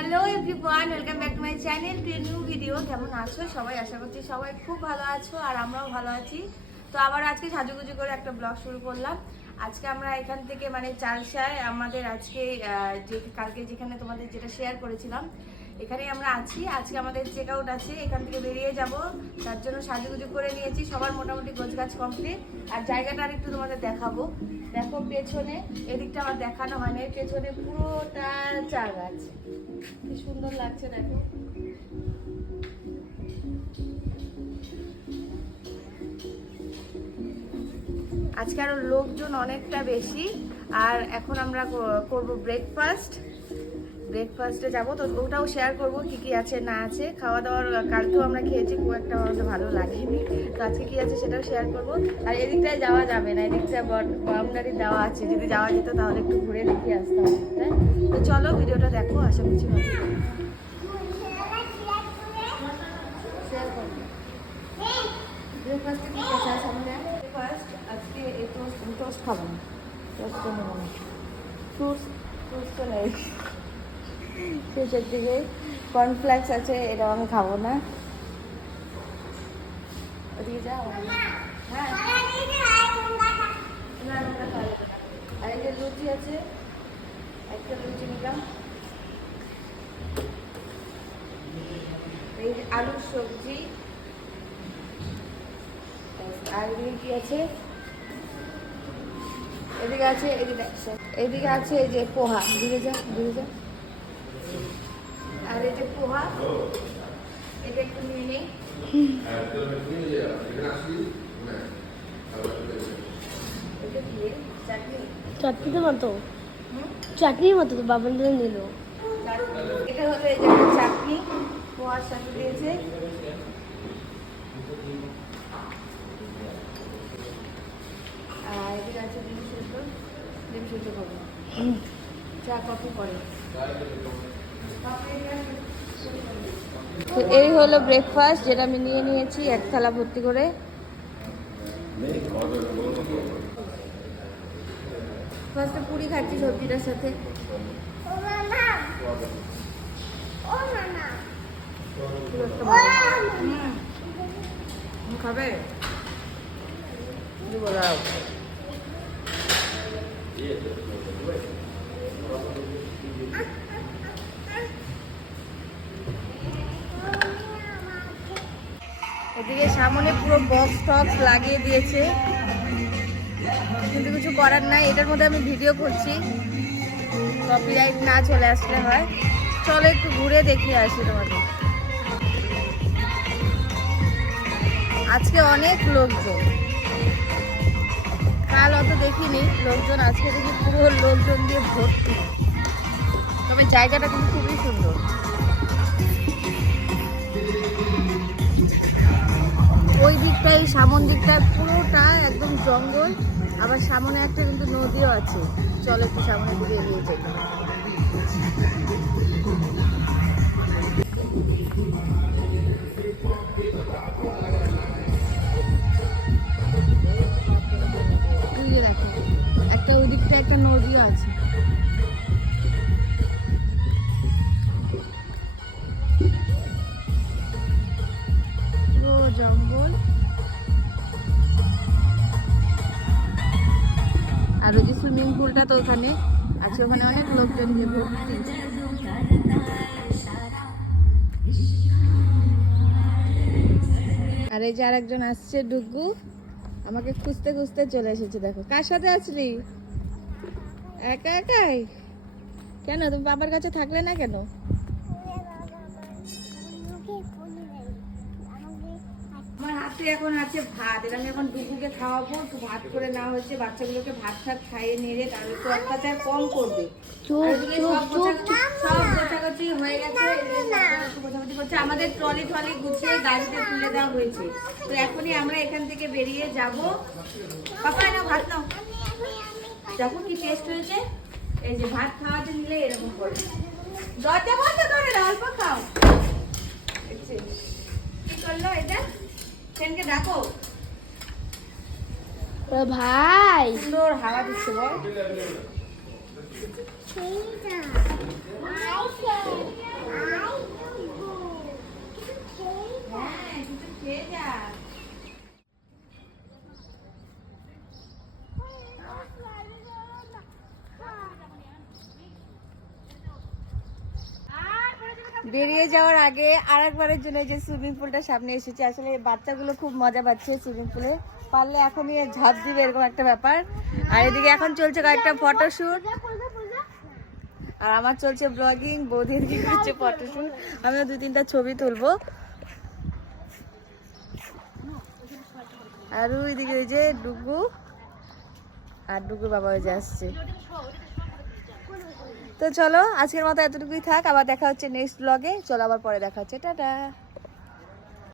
Hello everyone, welcome back to my channel to a new video. কেমন আছো সবাই? আশা করছি সবাই খুব ভালো আছো আর আমরাও ভালো আছি। তো আবার আজকে সাজুগুজু করে একটা ব্লগ শুরু করলাম। আজকে আমরা এখান থেকে মানে চালসায় আমাদের আজকে যে কালকে যেখানে তোমাদের যেটা শেয়ার করেছিলাম এখানেই আমরা আছি। আজকে আমাদের চেক আউট আছে, এখান থেকে বেরিয়ে যাব, তার জন্য সাজুগুজু করে নিয়েছি। সবার মোটামুটি গোছগাছ কমপ্লিট। আর জায়গাটা আর একটু তোমাদের দেখাবো। দেখো পেছনে, এদিকটা আমার দেখানো হয়নি, পেছনে পুরোটা চা গাছ, কি সুন্দর লাগছে দেখো। আজকে আরো লোকজন অনেকটা বেশি। আর এখন আমরা করব ব্রেকফাস্টে যাবো, তো ওটাও শেয়ার করবো কি কি আছে না আছে। খাওয়া দাওয়ার কালকেও আমরা খেয়েছি, খুব একটা আমাদের ভালো লাগেনি, তো আজকে কি আছে সেটাও শেয়ার করবো। আর এদিকটায় যাওয়া যাবে না, এদিকটা বাউন্ডারি দেওয়া আছে, যদি যাওয়া যেত তাহলে একটু ঘুরে দেখে আসতাম। হ্যাঁ, তো চলো ভিডিওটা দেখো, আশা করছি ভালো শেয়ার করবো। ব্রেকফাস্টে কি আছে সামনে? ব্রেকফাস্ট আজকে এই টোস্ট খাবো না, টোস্ট নেবো না, ফ্রুটস তো নেই। শেষের দিকে কর্নফ্লেক্স আছে, এটাও আমি খাবো না। ওদিকে যাও। হ্যাঁ, আর এই যে লুচি আছে, একটা লুচি নিলাম। এই যে আলুর সবজি, আর এদিকে কি আছে? এদিকে আছে, এদিকে আছে এই যে পোহা, দিকে যা। আর এই যে পোহা, এটা একটু নিয়ে নেই। চাটনির মতো তো বাবা নিল। এটা হলো এই যে চাটনি, পোহার সাথে দিয়েছে। আর এদিকে আছে ডিম সেদ্ধ খাবো, চা কফি পরে। তো এই হলো ব্রেকফাস্ট, যেটা আমি নিয়ে নিয়েছি এক থালা ভর্তি করে। ফার্স্টে পুরি খাচ্ছি সবজিটার সাথে। খাবে এদিকে সামনে পুরো বক্স টক্স লাগিয়ে দিয়েছে, কিন্তু কিছু করার নাই। এটার মধ্যে আমি ভিডিও করছি, কপিরাইট না চলে আসলে হয়। চলো একটু ঘুরে দেখিয়ে আসি তোমাদের। আজকে অনেক লোকজন, কাল অত দেখিনি লোকজন, আজকে দেখি পুরো লোকজন দিয়ে ভর্তি। তবে জায়গাটা কিন্তু খুবই সুন্দর। ওই দিকটাই, সামন দিকটায় পুরোটা একদম জঙ্গল, আবার সামনে একটা কিন্তু নদীও আছে। চলো একটু সামনে দিকে এগিয়ে যাই। দেখো একটা ওই দিকটা একটা নদীও আছে। জঙ্গল, আর ওই যে সুইমিং পুলটা তো ওখানে আছে, ওখানে অনেক লোকজন দিয়ে ভর্তি। আর এই যে আর একজন আসছে ডুগু, আমাকে খুঁজতে খুঁজতে চলে এসেছে। দেখো কার সাথে আসলি? একা একাই? কেন, তুমি বাবার কাছে থাকলে না কেন? আমার হাতে এখন আছে ভাত, এটা আমি এখন ডুগুকে খাওয়াবো। একটু ভাত করে নেওয়া হয়েছে, বাচ্চাগুলোকে ভাত খাইয়ে নিয়ে তাহলে তো অত্যাচার কম করবে। সব গোছাগুছি হয়ে গেছে, গোছাগুছি করছে। আমাদের ট্রলি গুছিয়ে গাড়িতে তুলে দেওয়া হয়েছে। তো এখনই আমরা এখান থেকে বেরিয়ে যাব। পাপা না ভাত নাও, দেখো কি টেস্ট হয়েছে। এই যে ভাত খাওয়াতে নিলে এরকম করে দরজা বন্ধ করে দাও, অল্প খাও। কি করলো এটা? ফ্রেন্ডকে ডাকো। ভাই সুন্দর হাওয়া দিচ্ছে বল। বেরিয়ে যাওয়ার আগে আরেকবারের জন্য এই যে সুইমিং পুলটা সামনে এসেছে। আসলে এই বাচ্চাগুলো খুব মজা পাচ্ছে সুইমিং পুলে, পারলে এখনই ঝাঁপ দিবে এরকম একটা ব্যাপার। আর এদিকে এখন চলছে কয়েকটা ফটোশুট, আর আমার চলছে ব্লগিং, বৌদি এদিকে করছে ফটোশুট, আমিও 2-3টা ছবি তুলবো। আর ওইদিকে ওই যে ডুগু, আর ডুগুর বাবা ওই যে আসছে। তো চলো আজকের মতো এতটুকুই থাক, আবার দেখা হচ্ছে নেক্সট ব্লগে। চলো আবার পরে দেখা হচ্ছে, টাটা।